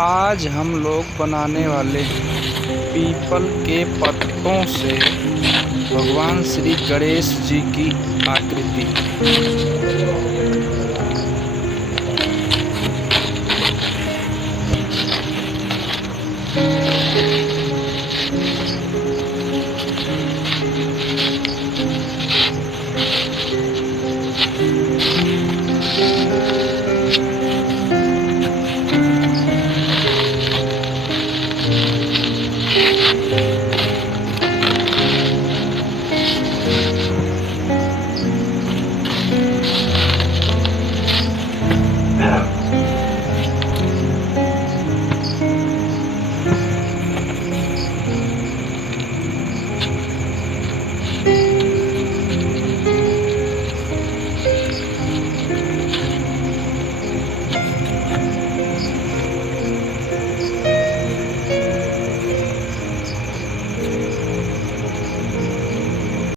आज हम लोग बनाने वाले हैं पीपल के पत्तों से भगवान श्री गणेश जी की आकृति।